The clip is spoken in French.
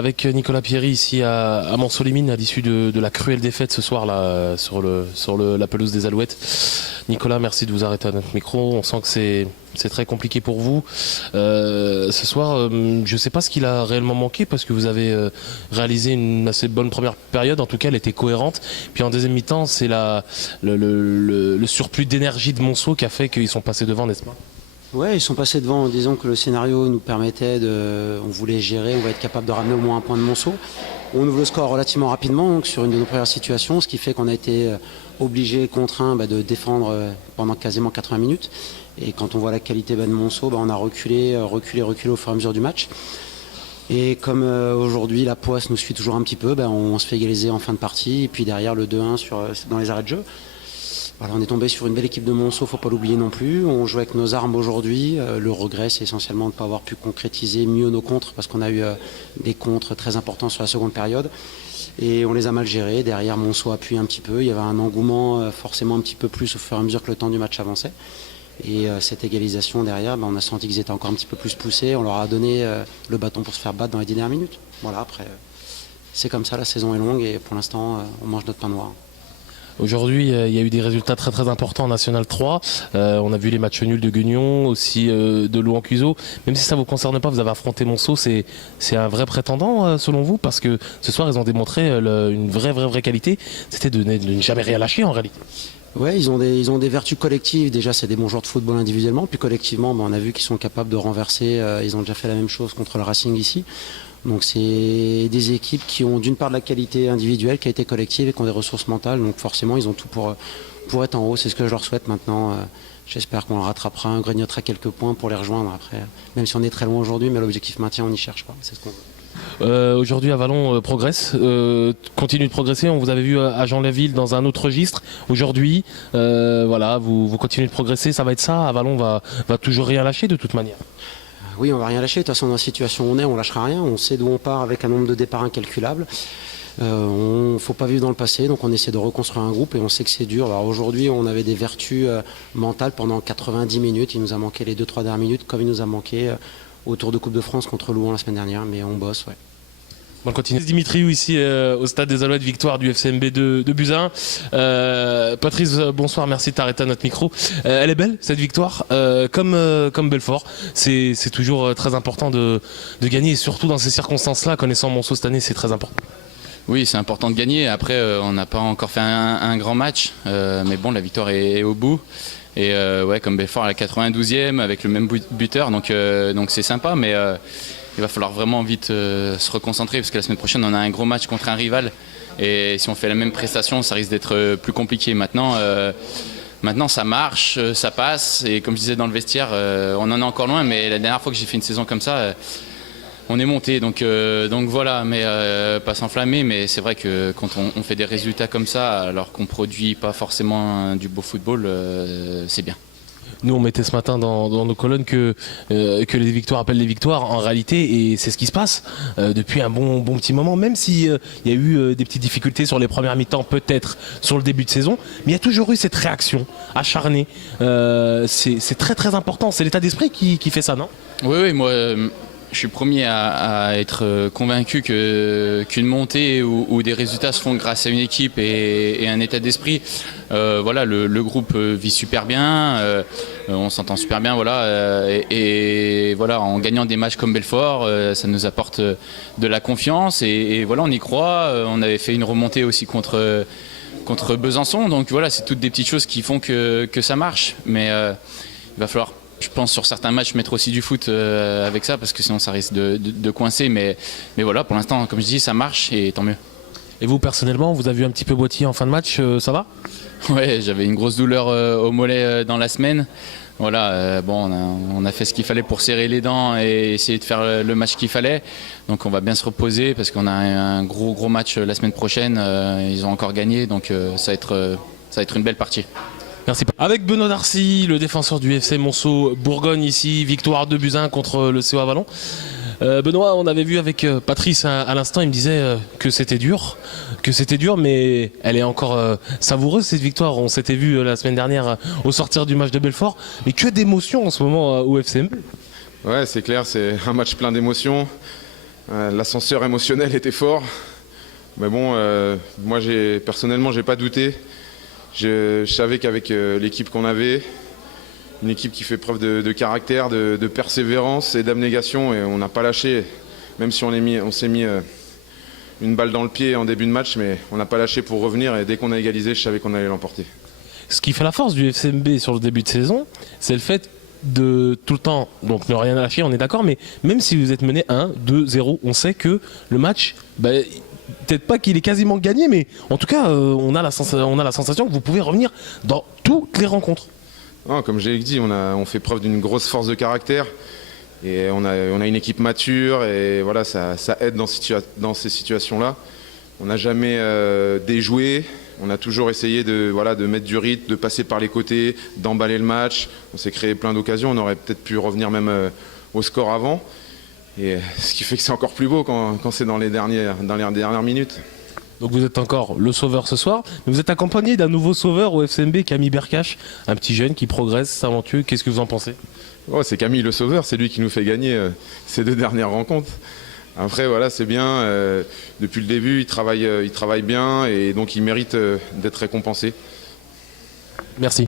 Avec Nicolas Pierry ici à Montceau-les-Mines à l'issue de la cruelle défaite ce soir là sur la pelouse des Alouettes. Nicolas, merci de vous arrêter à notre micro. On sent que c'est très compliqué pour vous. Ce soir, je ne sais pas ce qu'il a réellement manqué parce que vous avez réalisé une assez bonne première période. En tout cas, elle était cohérente. Puis en deuxième mi-temps, c'est le surplus d'énergie de Monceau qui a fait qu'ils sont passés devant, n'est-ce pas? Ouais, ils sont passés devant en disant que le scénario nous permettait on voulait gérer, on va être capable de ramener au moins un point de Monceau. On ouvre le score relativement rapidement donc, sur une de nos premières situations, ce qui fait qu'on a été obligé, contraint de défendre pendant quasiment 80 minutes. Et quand on voit la qualité de Monceau, on a reculé au fur et à mesure du match. Et comme aujourd'hui la poisse nous suit toujours un petit peu, on se fait égaliser en fin de partie. Et puis derrière le 2-1 dans les arrêts de jeu. Voilà, on est tombé sur une belle équipe de Monceau, faut pas l'oublier non plus. On joue avec nos armes aujourd'hui. Le regret, c'est essentiellement de ne pas avoir pu concrétiser mieux nos contres parce qu'on a eu des contres très importants sur la seconde période. Et on les a mal gérés. Derrière, Monceau appuie un petit peu. Il y avait un engouement forcément un petit peu plus au fur et à mesure que le temps du match avançait. Et cette égalisation derrière, on a senti qu'ils étaient encore un petit peu plus poussés. On leur a donné le bâton pour se faire battre dans les 10 dernières minutes. Voilà, après, c'est comme ça, la saison est longue et pour l'instant, on mange notre pain noir. Aujourd'hui, il y a eu des résultats très très importants en National 3. On a vu les matchs nuls de Guignon, aussi de Louan-Cuiseaux. Même si ça ne vous concerne pas, vous avez affronté Monceau. C'est un vrai prétendant selon vous? Parce que ce soir, ils ont démontré une vraie qualité. C'était de ne jamais rien lâcher en réalité. Oui, ils ont des vertus collectives. Déjà, c'est des bons joueurs de football individuellement. Puis collectivement, on a vu qu'ils sont capables de renverser. Ils ont déjà fait la même chose contre le Racing ici. Donc c'est des équipes qui ont d'une part de la qualité individuelle, qualité collective et qui ont des ressources mentales. Donc forcément, ils ont tout pour être en haut. C'est ce que je leur souhaite maintenant. J'espère qu'on le rattrapera, on grignotera quelques points pour les rejoindre après. Même si on est très loin aujourd'hui, mais l'objectif maintien, on n'y cherche pas. C'est ce qu'on veut. Aujourd'hui, Avallon progresse, continue de progresser. On vous avait vu à Jean-Laville dans un autre registre. Aujourd'hui, voilà, vous continuez de progresser. Ça va être ça. Avallon va toujours rien lâcher de toute manière. Oui, on va rien lâcher. De toute façon, dans la situation où on est, on lâchera rien. On sait d'où on part avec un nombre de départs incalculable. Il ne faut pas vivre dans le passé, donc on essaie de reconstruire un groupe et on sait que c'est dur. Alors aujourd'hui, on avait des vertus mentales pendant 90 minutes. Il nous a manqué les 2-3 dernières minutes, comme il nous a manqué au Tour de Coupe de France contre Louan la semaine dernière. Mais on bosse, ouais. On continue. Dimitriou ici au stade des Alouettes, victoire du FCMB de Buzyn. Patrice, bonsoir, merci de t'arrêter à notre micro. Elle est belle cette victoire, comme Belfort. C'est toujours très important de gagner et surtout dans ces circonstances-là, connaissant Monceau cette année, c'est très important. Oui, c'est important de gagner. Après, on n'a pas encore fait un grand match, mais bon, la victoire est au bout. Et ouais, comme Belfort à la 92e avec le même buteur, donc c'est sympa, mais il va falloir vraiment vite se reconcentrer parce que la semaine prochaine on a un gros match contre un rival et si on fait la même prestation ça risque d'être plus compliqué. Maintenant ça marche, ça passe et comme je disais dans le vestiaire on en est encore loin, mais la dernière fois que j'ai fait une saison comme ça on est monté, donc voilà, mais pas s'enflammer, mais c'est vrai que quand on fait des résultats comme ça alors qu'on produit pas forcément du beau football, c'est bien. Nous, on mettait ce matin dans nos colonnes que les victoires appellent les victoires en réalité, et c'est ce qui se passe depuis un bon petit moment, même s'il y a eu des petites difficultés sur les premières mi-temps, peut-être sur le début de saison, mais il y a toujours eu cette réaction acharnée. C'est très important, c'est l'état d'esprit qui fait ça, non? Oui, moi... Je suis premier à être convaincu qu'une montée ou des résultats se font grâce à une équipe et un état d'esprit. Voilà, le groupe vit super bien, on s'entend super bien, voilà, et voilà, en gagnant des matchs comme Belfort, ça nous apporte de la confiance et voilà, on y croit. On avait fait une remontée aussi contre Besançon, donc voilà, c'est toutes des petites choses qui font que ça marche, mais il va falloir, je pense, sur certains matchs mettre aussi du foot avec ça parce que sinon ça risque de coincer, mais voilà, pour l'instant comme je dis ça marche et tant mieux. Et vous personnellement, vous avez eu un petit peu boitillé en fin de match, ça va? Ouais, j'avais une grosse douleur au mollet dans la semaine. Voilà, bon, on a fait ce qu'il fallait pour serrer les dents et essayer de faire le match qu'il fallait. Donc on va bien se reposer parce qu'on a un gros match la semaine prochaine. Ils ont encore gagné, donc ça va être une belle partie. Merci. Avec Benoît Darcy, le défenseur du FC Monceau Bourgogne ici, victoire de Buzyn contre le CO Avallon. Benoît, on avait vu avec Patrice à l'instant, il me disait que c'était dur, mais elle est encore savoureuse cette victoire. On s'était vu la semaine dernière au sortir du match de Belfort, mais que d'émotions en ce moment au FCMB. Ouais, c'est clair, c'est un match plein d'émotions. L'ascenseur émotionnel était fort. Mais bon, moi personnellement, j'ai pas douté. Je savais qu'avec l'équipe qu'on avait, une équipe qui fait preuve de caractère, de persévérance et d'abnégation, et on n'a pas lâché, même si on s'est mis une balle dans le pied en début de match, mais on n'a pas lâché pour revenir, et dès qu'on a égalisé, je savais qu'on allait l'emporter. Ce qui fait la force du FCMB sur le début de saison, c'est le fait de tout le temps, donc ne rien lâcher, on est d'accord, mais même si vous êtes mené 1, 2, 0, on sait que le match, peut-être pas qu'il est quasiment gagné, mais en tout cas, on a la sensation que vous pouvez revenir dans toutes les rencontres. Non, comme j'ai dit, on fait preuve d'une grosse force de caractère, et on a une équipe mature, et voilà, ça aide dans ces situations-là. On n'a jamais déjoué. On a toujours essayé de mettre du rythme, de passer par les côtés, d'emballer le match. On s'est créé plein d'occasions. On aurait peut-être pu revenir même au score avant. Et ce qui fait que c'est encore plus beau quand c'est dans les dernières minutes. Donc vous êtes encore le sauveur ce soir, mais vous êtes accompagné d'un nouveau sauveur au FCMB, Camille Bercache, un petit jeune qui progresse, talentueux. Qu'est-ce que vous en pensez ? Oh, c'est Camille le sauveur, c'est lui qui nous fait gagner ces 2 dernières rencontres. Après, voilà, c'est bien. Depuis le début, il travaille bien, et donc il mérite d'être récompensé. Merci.